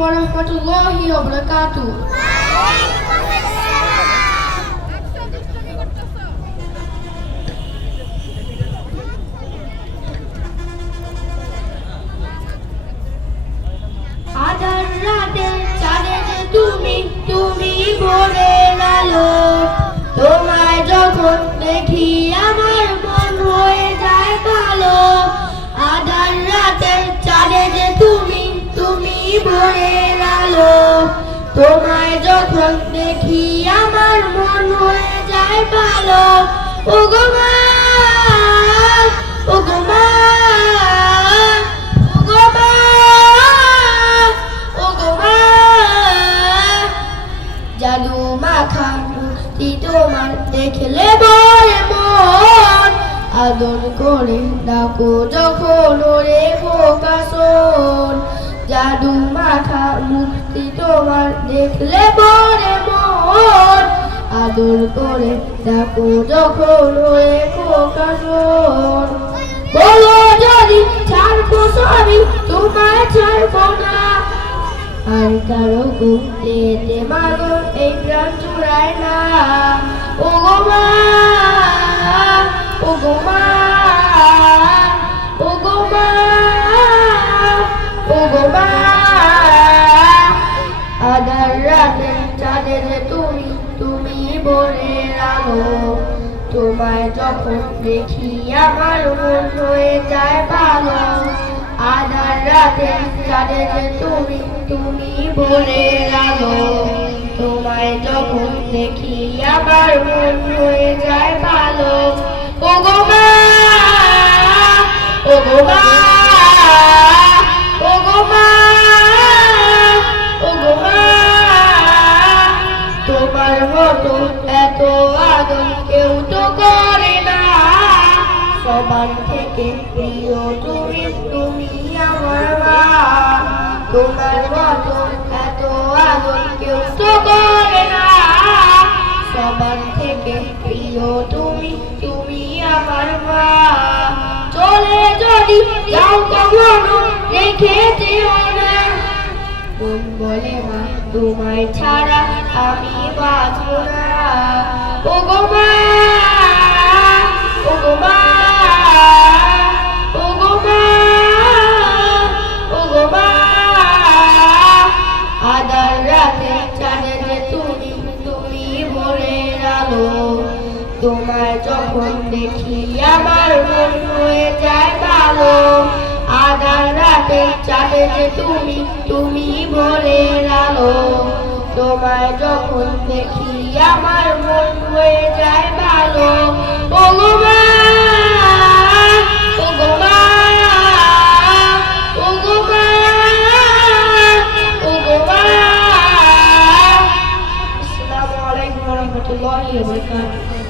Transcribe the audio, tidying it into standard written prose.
warahmatullahi wabarakatuh. আধার রাতে চাঁদে যে তুমি ভোরের আলো, তোমায় যখন দেখি আমার মন হয়ে যায় ভালো। আধার রাতে চাঁদে যে তুমি ভোরের আলো, তোমায় যখন দেখি আমার মন হয়ে যায় ভালো। ওগো মা, ওগো মা, ওগো মা, ওগো মা, জাদু মাখা মুক্তি তোমার দেখলে বলে মন, আদর করে ডাকো যখন ওরে খোকা শোন। জাদু মাখা মুক্তি তোমার দেখলে বলে মন, আদর করে ডাকো যখন ওরে খোকা শোন। বলো যদি ছাড়বো সবই তোমায় ছাড়বো না, আর কারো গুলেতে মাগো এই প্রাণ চুরায় না। ওগো মা, ওগো মা, ওগো মা, ওগো মা, আধার রাতে চাঁদে যে তুমি ভোরের আলো, তোমায় যখন দেখি আমার মন হয়ে যায় ভালো। আধার রাতে চাঁদে যে তুমি ভোরের আলো, তোমায় যখন দেখি আমার মন হয়ে যায় ভালো। ওগো মা, ওগো মা, ওগো মা, ওগো মা, তোমার মতো এত আদর কেউ তো করে না। সবার থেকে প্রিয় তুমি আমার মা, তোমার মতো এত আদর কেউ তো করে না। সবার থেকে প্রিয় তুমি আমার মা। চলে যদি যাও কখনো রেখে যেও না, মন বলে মা তোমায় ছাড়া আমি বাঁচবো না। ওগো মা, ওগো মা, ওগো মা, ওগো মা, আধার রাতে চাঁদে যে তুমি ভোরের আলো, তোমায় যখন দেখি আমার মন হয়ে যায় ভালো। আধার রাতে চাঁদে যে তুমি ভোরের আলো, তোমায় যখন দেখি আমার মন হয়ে যায় ভালো। ওগো মা, ওগো মা, ওগো মা, ওগো মা। আসসালামু আলাইকুম ওয়া রাহমাতুল্লাহি ওয়া বারাকাতুহু।